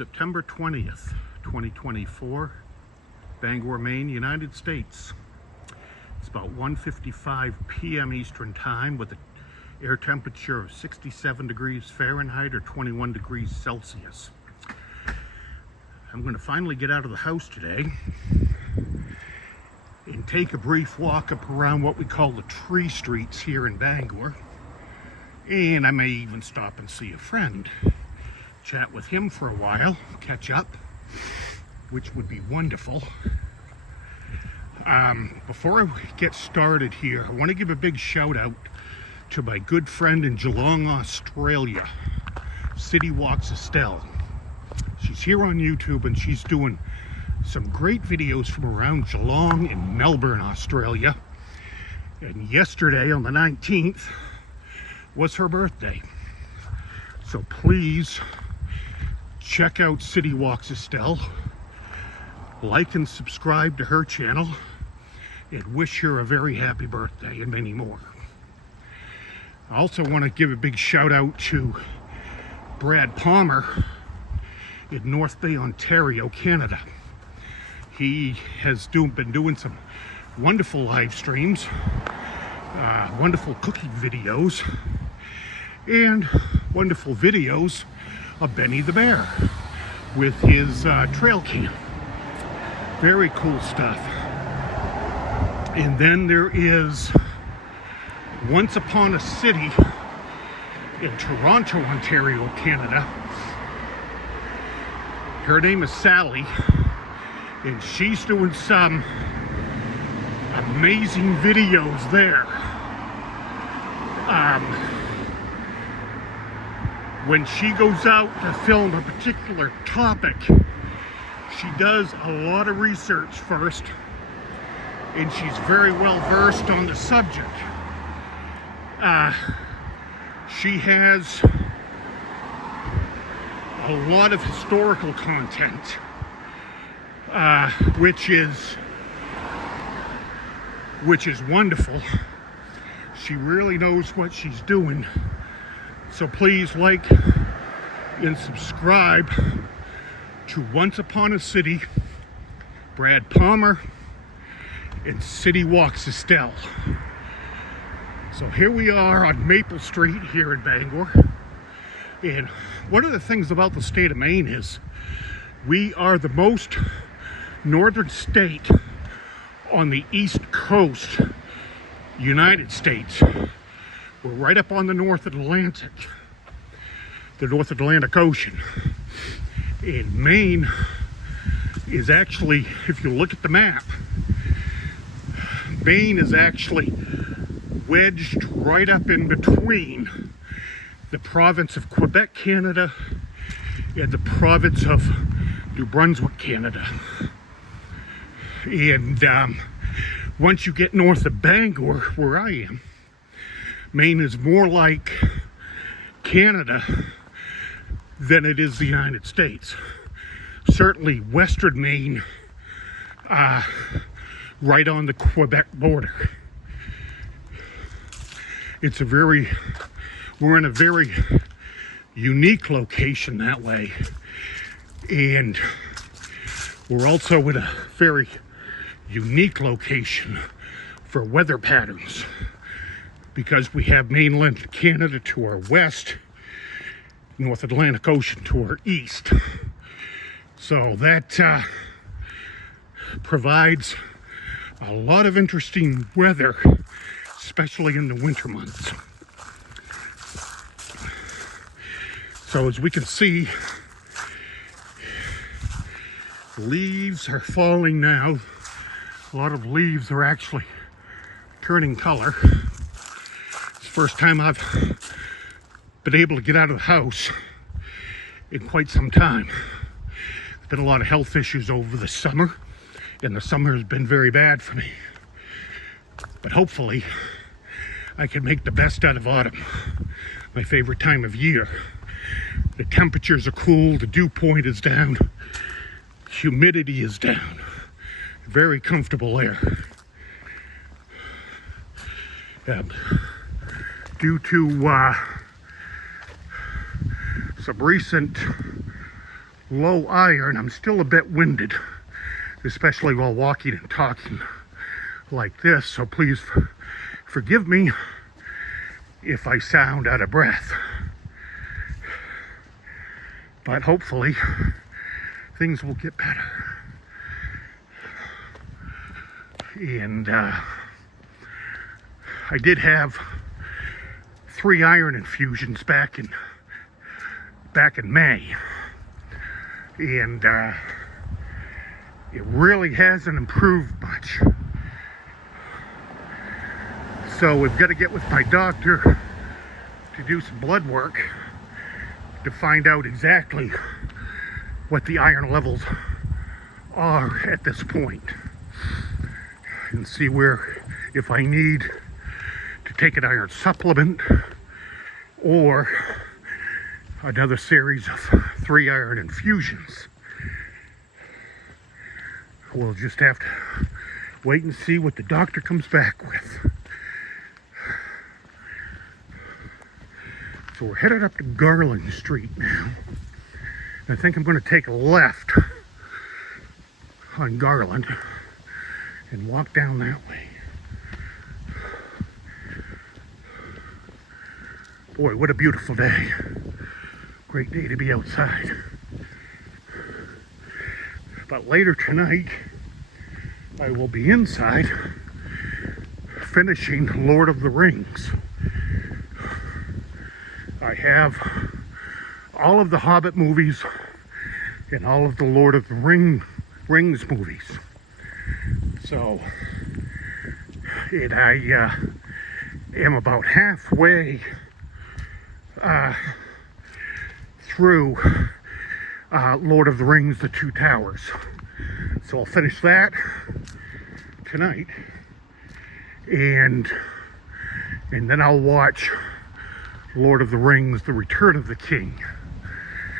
September 20th, 2024, Bangor, Maine, United States. It's about 1:55 p.m. Eastern Time with an air temperature of 67 degrees Fahrenheit or 21 degrees Celsius. I'm going to finally get out of the house today and take a brief walk up around what we call the tree streets here in Bangor. And I may even stop and see a friend, chat with him for a while, catch up, which would be wonderful. Before I get started here, I want to give a big shout out to my good friend in Geelong, Australia, City Walks Estelle. She's here on YouTube and she's doing some great videos from around Geelong and Melbourne, Australia. And yesterday on the 19th was her birthday. So please check out City Walks Estelle, like and subscribe to her channel, and wish her a very happy birthday and many more. I also want to give a big shout out to Brad Palmer in North Bay, Ontario, Canada. He has been doing some wonderful live streams, wonderful cooking videos, and wonderful videos of Benny the Bear with his trail cam. Very cool stuff. And then there is Once Upon a City in Toronto, Ontario, Canada. Her name is Sally, and she's doing some amazing videos there. When she goes out to film a particular topic, she does a lot of research first, and she's very well versed on the subject. She has a lot of historical content, which is wonderful. She really knows what she's doing. So please like and subscribe to Once Upon a City, Brad Palmer, and City Walks Estelle. So here we are on Maple Street here in Bangor. And one of the things about the state of Maine is we are the most northern state on the East Coast, United States. We're right up on the North Atlantic, the North Atlantic Ocean. And Maine is actually, if you look at the map, Maine is actually wedged right up in between the province of Quebec, Canada, and the province of New Brunswick, Canada. And once you get north of Bangor, where I am, Maine is more like Canada than it is the United States. Certainly western Maine, right on the Quebec border. We're in a very unique location that way. And we're also in a very unique location for weather patterns, because we have mainland Canada to our west, North Atlantic Ocean to our east. So that provides a lot of interesting weather, especially in the winter months. So as we can see, leaves are falling now. A lot of leaves are actually turning color. It's the first time I've been able to get out of the house in quite some time. There's been a lot of health issues over the summer, and the summer has been very bad for me. But hopefully I can make the best out of autumn, my favorite time of year. The temperatures are cool, the dew point is down, humidity is down. Very comfortable air. Due to some recent low iron. I'm still a bit winded, especially while walking and talking like this, so please forgive me if I sound out of breath. But hopefully things will get better. And I did have 3 iron infusions back in May, and it really hasn't improved much. So we've got to get with my doctor to do some blood work to find out exactly what the iron levels are at this point, and see if I need to take an iron supplement or another series of 3 iron infusions. We'll just have to wait and see what the doctor comes back with. So we're headed up to Garland Street now. I think I'm going to take a left on Garland and walk down that way. Boy, what a beautiful day. Great day to be outside. But later tonight, I will be inside finishing Lord of the Rings. I have all of the Hobbit movies and all of the Lord of the Rings movies. So, I am about halfway through Lord of the Rings, The Two Towers. So I'll finish that tonight, and then I'll watch Lord of the Rings, The Return of the King.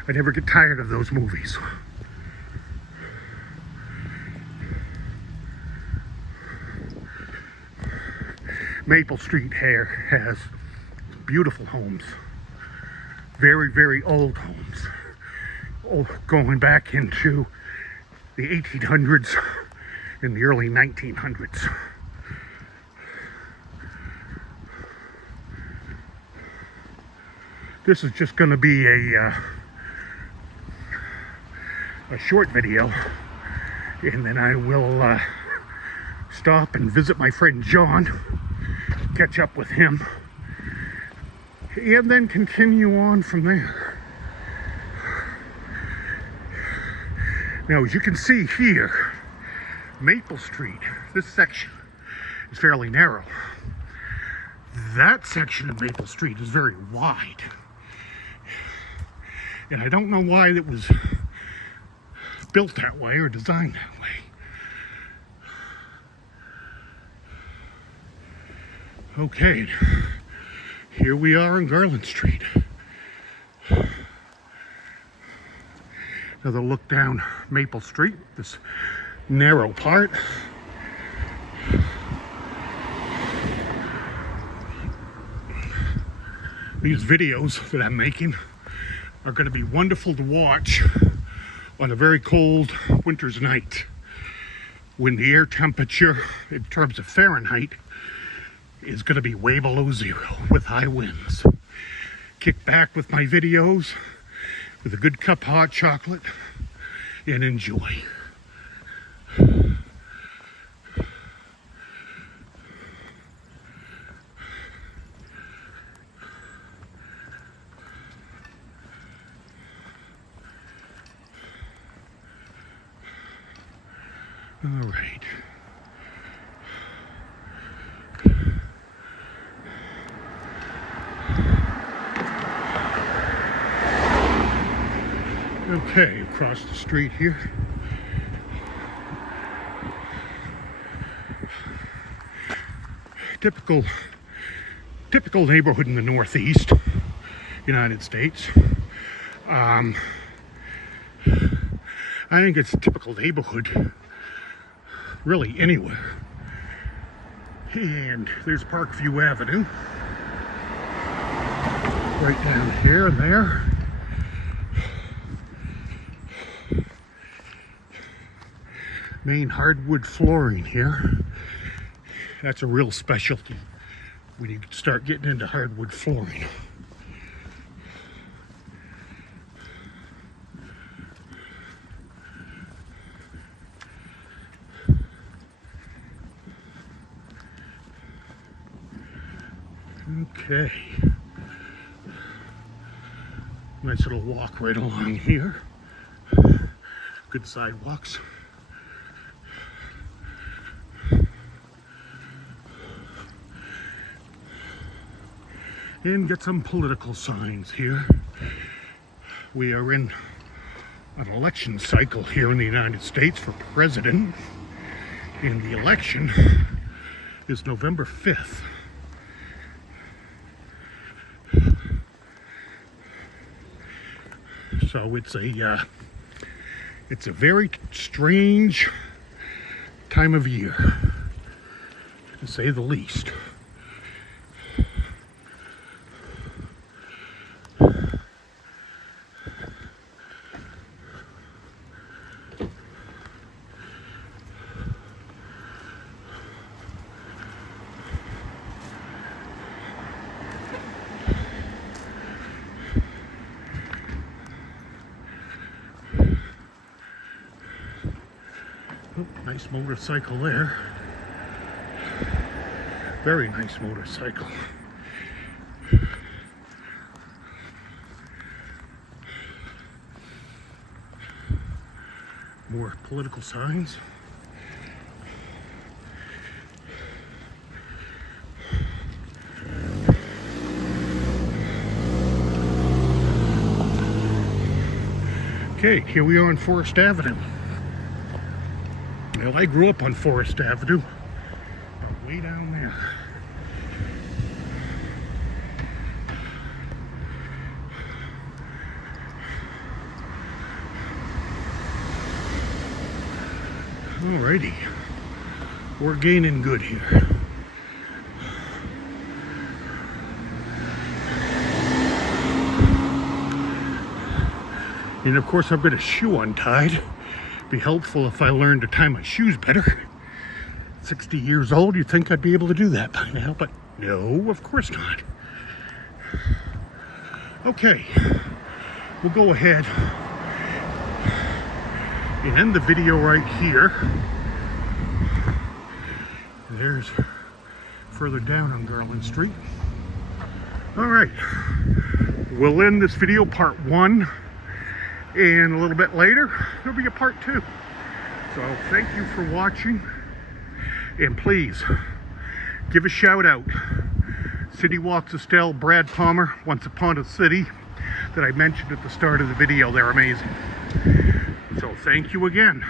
I never get tired of those movies. Maple Street here has beautiful homes. Very, very old homes. Going back into the 1800s and the early 1900s. This is just going to be a short video, and then I will stop and visit my friend John, catch up with him, and then continue on from there. Now, as you can see here, Maple Street, this section is fairly narrow. That section of Maple Street is very wide. And I don't know why it was built that way or designed that way. Okay, here we are on Garland Street. Another look down Maple Street, this narrow part. These videos that I'm making are going to be wonderful to watch on a very cold winter's night when the air temperature in terms of Fahrenheit is going to be way below zero with high winds. Kick back with my videos with a good cup of hot chocolate and enjoy. All right. Okay, across the street here. Typical neighborhood in the Northeast United States. I think it's a typical neighborhood really anywhere. And there's Parkview Avenue right down here and there. Main hardwood flooring here. That's a real specialty when you start getting into hardwood flooring. Okay. Nice little walk right along here. Good sidewalks. And get some political signs here. We are in an election cycle here in the United States for president. And the election is November 5th. So it's a very strange time of year, to say the least. Oh, nice motorcycle there. Very nice motorcycle. More political signs. Okay, here we are on Forest Avenue. Well, I grew up on Forest Avenue, way down there. Alrighty, we're gaining good here. And of course I've got a shoe untied. Be helpful if I learned to tie my shoes better. 60 years old, you'd think I'd be able to do that by now, but no, of course not. Okay, we'll go ahead and end the video right here. There's further down on Garland Street. All right, we'll end this video part 1. And a little bit later, there'll be a part 2. So thank you for watching. And please, give a shout out. City Walks Estelle, Brad Palmer, Once Upon a City, that I mentioned at the start of the video. They're amazing. So thank you again.